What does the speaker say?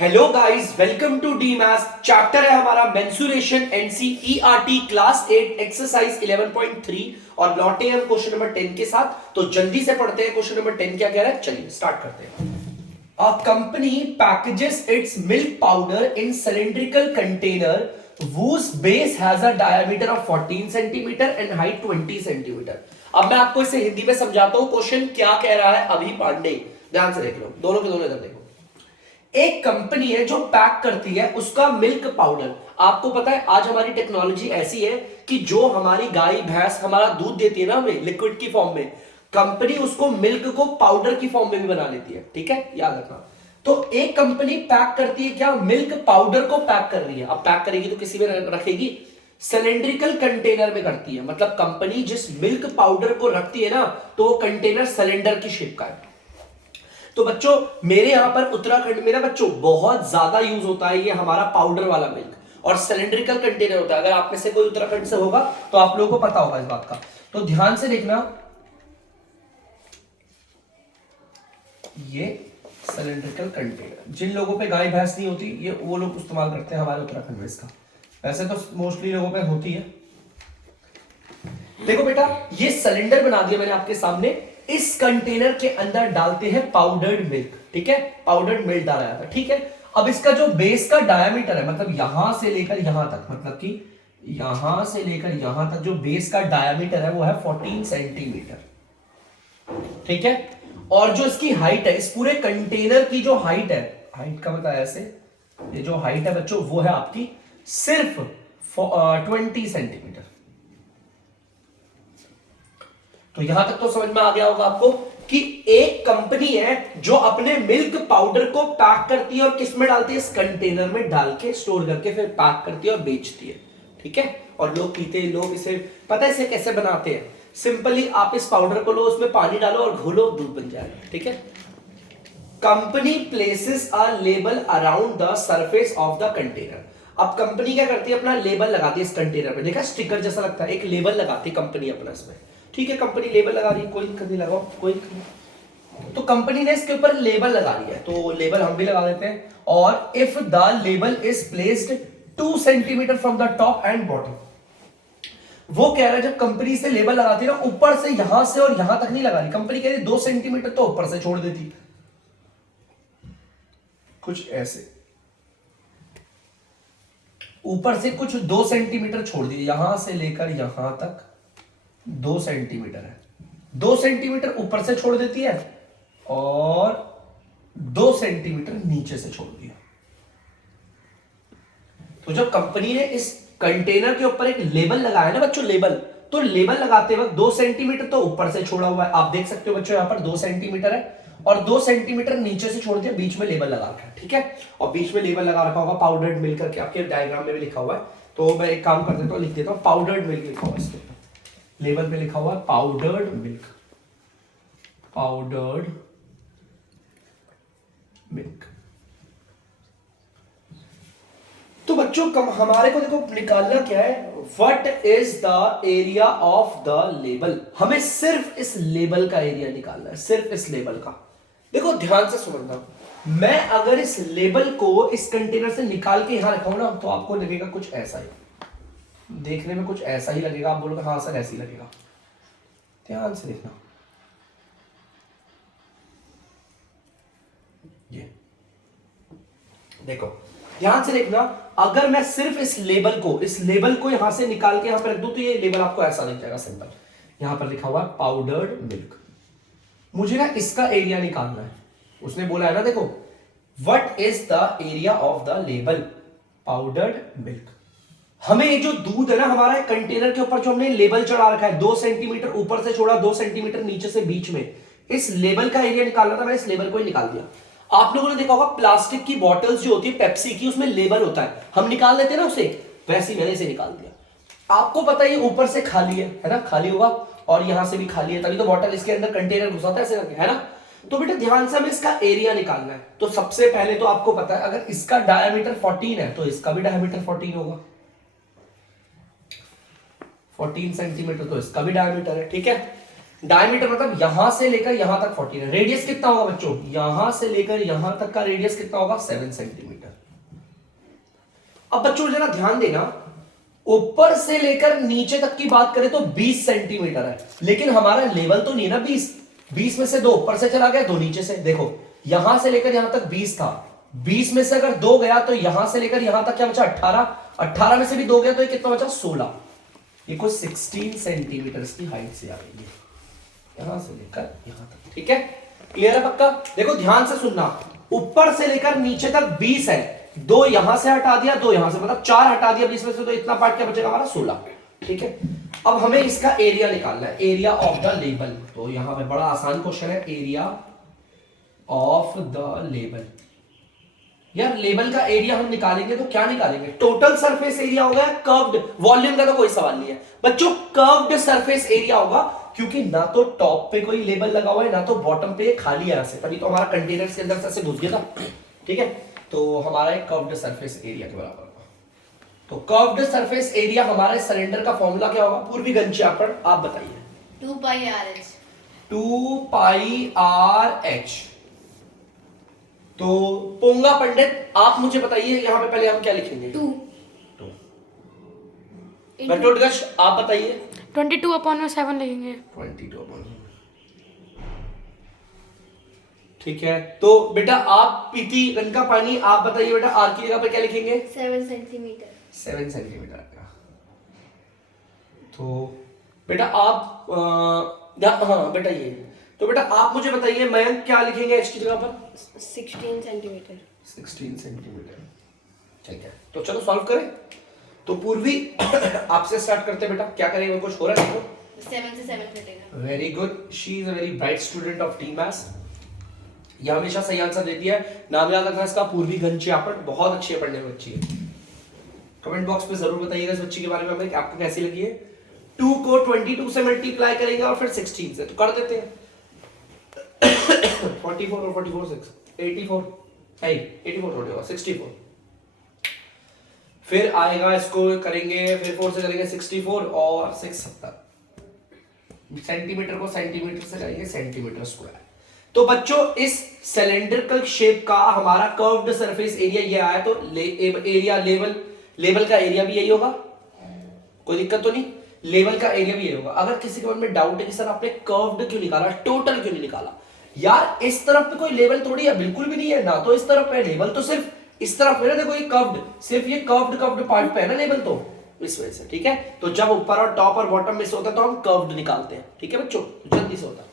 Hello guys, welcome to the maths. Chapter है हमारा mensuration NCERT class 8 exercise 11.3 और लौटे हम क्वेश्चन नंबर 10 के साथ। तो जल्दी से पढ़ते हैं क्वेश्चन नंबर 10 क्या कह रहा है। चलिए स्टार्ट करते हैं। A company packages it's milk powder in cylindrical container whose base has a diameter of 14 centimetre and height 20 centimetre. अब मैं आपको इसे हिंदी में समझाता हूं। क्वेश्चन क्या कह रहा है अभी पांडे, ध्यान से देख लो, दोनों के दोनों इधर देखो। एक कंपनी है जो पैक करती है उसका मिल्क पाउडर। आपको पता है आज हमारी टेक्नोलॉजी ऐसी है कि जो हमारी गाय भैंस हमारा दूध देती है ना हमें लिक्विड की फॉर्म में, कंपनी उसको मिल्क को पाउडर की फॉर्म में भी बना लेती है। ठीक है, याद रखना। तो एक कंपनी पैक करती है क्या, मिल्क पाउडर को पैक कर रही है। अब पैक करेगी तो किसी में रखेगी, सिलेंड्रिकल कंटेनर में करती है। मतलब कंपनी जिस मिल्क पाउडर को रखती है ना, तो वो कंटेनर सिलेंडर की शेप का है। तो बच्चों मेरे यहां पर उत्तराखंड में ना बच्चों बहुत ज्यादा यूज होता है ये हमारा पाउडर वाला मिल्क, और सिलेंड्रिकल कंटेनर होता है। अगर आप में से कोई उत्तराखंड से होगा तो आप लोगों को पता होगा इस बात का। तो ध्यान से देखना, ये सिलेंड्रिकल कंटेनर जिन लोगों पे गाय भैंस नहीं होती ये वो लोग इस्तेमाल करते हैं हमारे उत्तराखंड में इसका। वैसे तो मोस्टली लोगों पे होती है। देखो बेटा, ये सिलेंडर बना दिया मैंने आपके सामने। इस कंटेनर के अंदर डालते हैं पाउडर्ड मिल्क। ठीक है, पाउडर्ड मिल्क डाला जाता है। ठीक है, अब इसका जो बेस का डायमीटर है, मतलब यहां से लेकर यहां तक, मतलब कि यहां से लेकर यहां तक जो बेस का डायमीटर है वो है 14 सेंटीमीटर। ठीक है, और जो इसकी हाइट है, इस पूरे कंटेनर की जो हाइट है, हाइट का मतलब ऐसे, ये जो हाइट है बच्चों वो है आपकी सिर्फ 20 सेंटीमीटर। तो यहां तक तो समझ में आ गया होगा आपको कि एक कंपनी है जो अपने मिल्क पाउडर को पैक करती है और किस में डालती है, इस कंटेनर में डाल के स्टोर करके फिर पैक करती है और बेचती है। ठीक है, और लोग पीते हैं। लोग इसे पता है इसे कैसे बनाते हैं, सिंपली आप इस पाउडर को लो, उसमें पानी डालो और घोलो, दूध बन जाएगा। ठीक है, company places a label around the surface of the container. अब कंपनी क्या करती है, अपना लेबल लगाती है इस कंटेनर पे। देखा स्टिकर जैसा लगता है, एक लेबल लगाती है कंपनी अपना इसमें। ठीक है, कंपनी लेबल लगा रही है, कोई दिक्कत नहीं, लगाओ कोई दिक्कत नहीं। तो कंपनी ने इसके ऊपर लेबल लगा दिया है, तो लेबल हम भी लगा देते हैं। और if the label is placed 2 centimetre from the top and bottom, वो कह रहा है जब कंपनी से लेबल लगाती है ना, ऊपर से यहां से और यहां तक नहीं लगा रही कंपनी, कह रही 2 सेंटीमीटर तो ऊपर से छोड़ देती, कुछ ऐसे ऊपर से कुछ 2 सेंटीमीटर छोड़ दी, यहां से लेकर यहां तक 2 सेंटीमीटर है, 2 सेंटीमीटर ऊपर से छोड़ देती है और 2 सेंटीमीटर नीचे से छोड़ दिया। तो जब कंपनी ने इस कंटेनर के ऊपर एक लेबल लगाया ना बच्चों, लेबल, तो लेबल लगाते वक्त 2 सेंटीमीटर तो ऊपर से छोड़ा हुआ है, आप देख सकते हो बच्चों यहां पर 2 सेंटीमीटर है, और 2 सेंटीमीटर नीचे से छोड़ दिया, बीच में लेबल लगा रखा है। ठीक है, और बीच में लेबल लगा रखा होगा पाउडर्ड मिल्क करके, आपके डायग्राम में भी लिखा हुआ है। तो मैं एक काम कर देता हूं, लिख देता हूं पाउडर्ड मिल्क लिखा हुआ इसके ऊपर, लेबल पे लिखा हुआ है पाउडर्ड मिल्क, पाउडर्ड मिल्क। तो बच्चों हमारे को देखो निकालना क्या है, what is the area of the label. हमें सिर्फ इस लेबल का एरिया निकालना है, सिर्फ इस लेबल का। देखो ध्यान से समझना, मैं अगर इस लेबल को इस कंटेनर से निकाल के यहां रखाऊं ना, तो आपको लगेगा कुछ ऐसा ही, देखने में कुछ ऐसा ही लगेगा, आप बोलोगे हाँ सर ऐसे ही लगेगा। ध्यान से देखना, ये देखो ध्यान से देखना, अगर मैं सिर्फ इस लेबल को यहां से निकाल के यहां पर रख दूं तो ये लेबल आपको ऐसा दिख जाएगा सिंपल। यहां पर लिखा हुआ है पाउडर्ड मिल्क। मुझे ना इसका एरिया निकालना है। उसने बोला है ना, देखो what is the area of the label powdered milk. हमें ये जो दूध है ना हमारा कंटेनर के ऊपर जो हमने लेबल चढ़ा रखा है, 2 सेंटीमीटर ऊपर से छोड़ा, 2 सेंटीमीटर नीचे से बीच में, इस लेबल का एरिया निकालना था। मैंने इस लेबल को ही निकाल दिया। आप लोगों ने देखा होगा प्लास्टिक की बॉटल्स जो होती है पेप्सी की, उसमें लेबल होता है, हम निकाल देते हैं ना उसे, वैसे ही मैंने इसे निकाल दिया। आपको पता है ये ऊपर से खाली है ना, खाली होगा, और यहां से भी खाली है, तभी तो बॉटल इसके अंदर कंटेनर घुसाता है ऐसे करके, है ना। तो बेटा ध्यान से हमें इसका एरिया निकालना है। तो सबसे पहले तो आपको पता है अगर इसका डायमीटर 14 है तो इसका भी डायमीटर 14 होगा, 14 सेंटीमीटर तो इसका भी डायमीटर है। ठीक है, डायमीटर मतलब यहां से लेकर यहां तक 14 है। रेडियस कितना होगा बच्चों, यहां से लेकर यहां तक का रेडियस कितना होगा 7 सेंटीमीटर। अब बच्चों जरा ध्यान देना, ऊपर से लेकर नीचे तक की बात करें तो 20 सेंटीमीटर है, लेकिन हमारा लेवल तो नहीं है ना 20 में से 2 ऊपर से चला गया, 2 नीचे से। देखो यहां से लेकर यहां तक 20 था, 20 में से अगर 2 गया तो यहां से लेकर यहां तक क्या बचा 18, 18 में से भी 2 गया तो ये कितना बचा 16। ये कुछ 16 सेंटीमीटर की हाइट से आ रही है, यहां से लेकर यहां तक। ठीक है, क्लियर है पक्का। देखो ध्यान से सुनना, ऊपर से लेकर नीचे तक 20 है, 2 यहां से हटा दिया, 2 यहां से, मतलब 4 हटा दिया 20 में से, तो इतना पार्ट क्या बचेगा हमारा 16। ठीक है, अब हमें इसका एरिया निकालना है, एरिया ऑफ द लेबल। तो यहां पे बड़ा आसान क्वेश्चन है, एरिया ऑफ द लेबल। यार लेबल का एरिया हम निकालेंगे तो क्या निकालेंगे, टोटल सरफेस एरिया होगा या कर्व्ड, वॉल्यूम का तो कोई सवाल नहीं है बच्चों, कर्व्ड सरफेस एरिया होगा, क्योंकि ना तो टॉप पे कोई लेबल लगा हुआ है ना तो बॉटम पे खाली है, तभी तो हमारा कंटेनर के अंदर से घुस गया था। ठीक है, तो हमारा एक कर्व्ड सरफेस एरिया के बराबर होगा। तो कर्व्ड सरफेस एरिया हमारे सिलेंडर का फॉर्मूला क्या होगा, पूर्वी गंचियापन आप बताइए। 2 पाई आर एच। 2 पाई आर एच। तो पोंगा पंडित आप मुझे बताइए यहां पे पहले हम क्या लिखेंगे, 2 बटोटगश आप बताइए 22/7 लिखेंगे। 22। ठीक है, तो बेटा आप पीती रन का पानी आप बताइए बेटा, आर की जगह पे क्या लिखेंगे 7 सेंटीमीटर। 7 सेंटीमीटर का। तो बेटा आप हाँ बेटा ये, तो बेटा आप मुझे बताइए मयंक क्या लिखेंगे एच की जगह पर 16 सेंटीमीटर। 16 सेंटीमीटर। ठीक है, तो चलो सॉल्व करें। तो पूर्वी आपसे स्टार्ट करते हैं बेटा, क्या करेंगे कुछ हो रहा है देखो। 7 से 7 कटेगा। Very good, she is a very bright student of T maths, यह हमेशा सही आंसर देती है। नाम याद रखना इसका, पूर्वी घनश्यामन, बहुत अच्छी है पढ़ने में बच्ची है। कमेंट बॉक्स में जरूर बताइएगा इस बच्ची के बारे में हमें, आपको कैसी लगी है। 2 को 22 से मल्टीप्लाई करेंगे और फिर 16 से, तो कर देते हैं 44 और 44 6 84 है, 84 थोड़ी होगा 64, फिर आएगा इसको करेंगे, फिर 4 से करेंगे 64 और 6 70, सेंटीमीटर को सेंटीमीटर से करेंगे सेंटीमीटर स्क्वायर। तो बच्चों इस सिलेंड्रिकल शेप का हमारा कर्व्ड सरफेस एरिया ये आया, तो एरिया लेवल का एरिया भी यही होगा, कोई दिक्कत तो नहीं, लेवल का एरिया भी यही होगा। अगर किसी के मन में डाउट है कि सर आपने कर्व्ड क्यों निकाला, टोटल क्यों नहीं निकाला, यार इस तरफ पे कोई लेवल थोड़ी है, बिल्कुल भी नहीं है ना, तो इस तरफ पे लेवल तो सिर्फ इस तरफ है ना, देखो ये कर्व्ड, सिर्फ ये कर्व्ड पार्ट पे है ना लेवल, तो इस वजह से। ठीक है, तो जब ऊपर और टॉप और बॉटम में से होता है तो हम कर्व्ड निकालते हैं। ठीक है बच्चों, जल्दी से होता है।